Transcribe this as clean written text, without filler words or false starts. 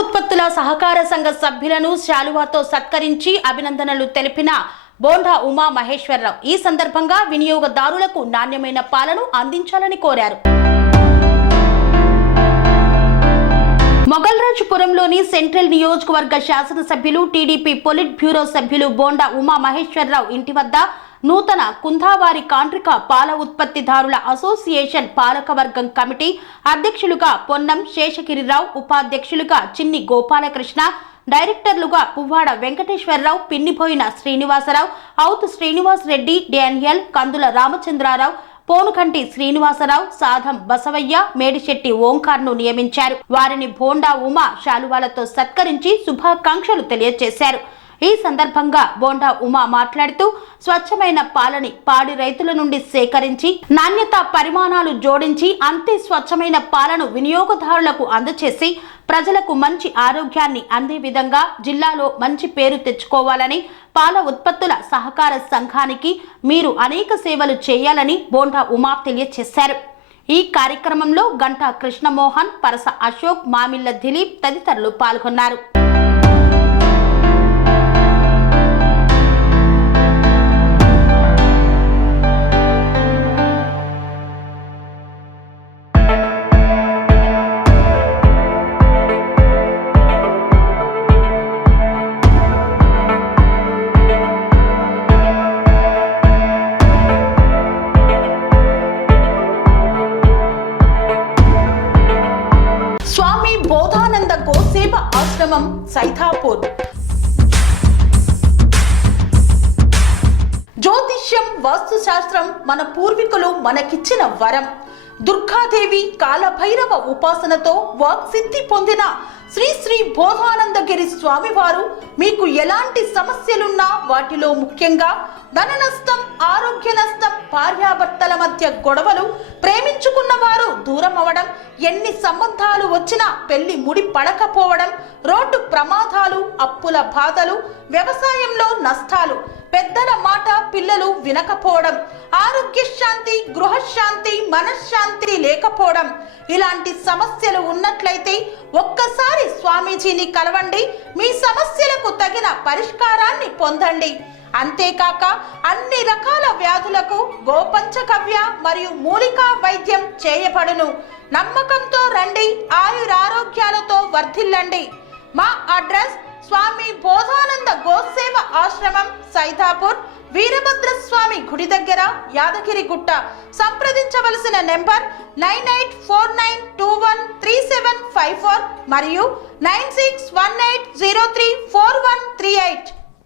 ఉత్పత్తుల సహకార సంఘ సభ్యులను శాలువాతో సత్కరించి అభినందనలు తెలిపిన బోండా ఉమా మహేశ్వరరావు ఈ సందర్భంగా వినియోగదారులకు నాణ్యమైన పాలను అందించాలని కోరారు. మొగల్రాజుపురంలోని సెంట్రల్ నియోజకవర్గ శాసనసభ్యులు టీడీపీ పొలిట్ బ్యూరో సభ్యులు బోండా ఉమా మహేశ్వరరావు ఇంటి వద్ద నూతన కుందావారి కాంట్రిక పాల ఉత్పత్తిదారుల అసోసియేషన్ పాలకవర్గం కమిటీ అధ్యక్షులుగా పొన్నం శేషగిరిరావు, ఉపాధ్యక్షులుగా చిన్ని గోపాలకృష్ణ, డైరెక్టర్లుగా పువ్వాడ వెంకటేశ్వరరావు, పిన్నిపోయిన శ్రీనివాసరావు, ఔతు శ్రీనివాస్ రెడ్డి, డానియల్, కందుల రామచంద్రారావు, పోనుకంటి శ్రీనివాసరావు, సాధం బసవయ్య, మేడిశెట్టి ఓంకార్ను నియమించారు. వారిని బోండా ఉమా శాలువాలతో సత్కరించి శుభాకాంక్షలు తెలియజేశారు. ఈ సందర్భంగా బోండా ఉమా మాట్లాడుతూ స్వచ్ఛమైన పాలని పాడి రైతుల నుండి సేకరించి నాణ్యత పరిమాణాలు జోడించి అంతే స్వచ్ఛమైన పాలను వినియోగదారులకు అందజేసి ప్రజలకు మంచి ఆరోగ్యాన్ని అందే విధంగా జిల్లాలో మంచి పేరు తెచ్చుకోవాలని, పాల ఉత్పత్తుల సహకార సంఘానికి మీరు అనేక సేవలు చేయాలని బోండా ఉమా తెలియజేశారు. ఈ కార్యక్రమంలో గంటా కృష్ణమోహన్, పరస అశోక్, మామిళ్ల దిలీప్ తదితరులు పాల్గొన్నారు. బోధానంద గోసేవ ఆశ్రమం సైథాపూర్. జ్యోతిష్యం, వాస్తుశాస్త్రం మన పూర్వీకులు మనకిచ్చిన వరం. దుర్గాదేవి, కాలభైరవ ఉపాసనతో వాక్సిద్ధి పొందిన శ్రీ శ్రీ బోధానందగిరి స్వామివారు మీకు ఎలాంటి సమస్యలున్నా, వాటిలో ముఖ్యంగా ధన నష్టం, ఆరోగ్య నష్టం, భార్యాభర్తల మధ్య గొడవలు, ప్రేమించుకున్న వారు దూరం అవడం, ఎన్ని సంబంధాలు వచ్చినా పెళ్లి ముడి పడకపోవడం, రోడ్డు ప్రమాదాలు, అప్పుల బాధలు, వ్యవసాయంలో నష్టాలు, పెద్దల మాట పిల్లలు వినకపోవడం, ఆరోగ్య శాంతి, గృహశాంతి, మనశ్శాంతి లేకపోవడం, ఇలాంటి సమస్యలు ఉన్నట్లయితే ఒక్కసారి స్వామీజీని కలవండి. మీ సమస్యలకు తగిన పరిష్కారాన్ని పొందండి. అంతేకాక అన్ని రకాల వ్యాధులకు గోపంచకవ్య మరియు మూలికా వైద్యం చేయబడును. నమ్మకంతో రండి, ఆయురారోగ్యాలతో వర్ధిల్లండి. మా అడ్రస్ స్వామి బోధానంద గోసేవ ఆశ్రమం, సైథాపూర్, వీరభద్రస్వామి గుడి దగ్గర, యాదగిరిగుట్ట. సంప్రదించవలసిన నెంబర్ 9849213754 మరియు 9618034138.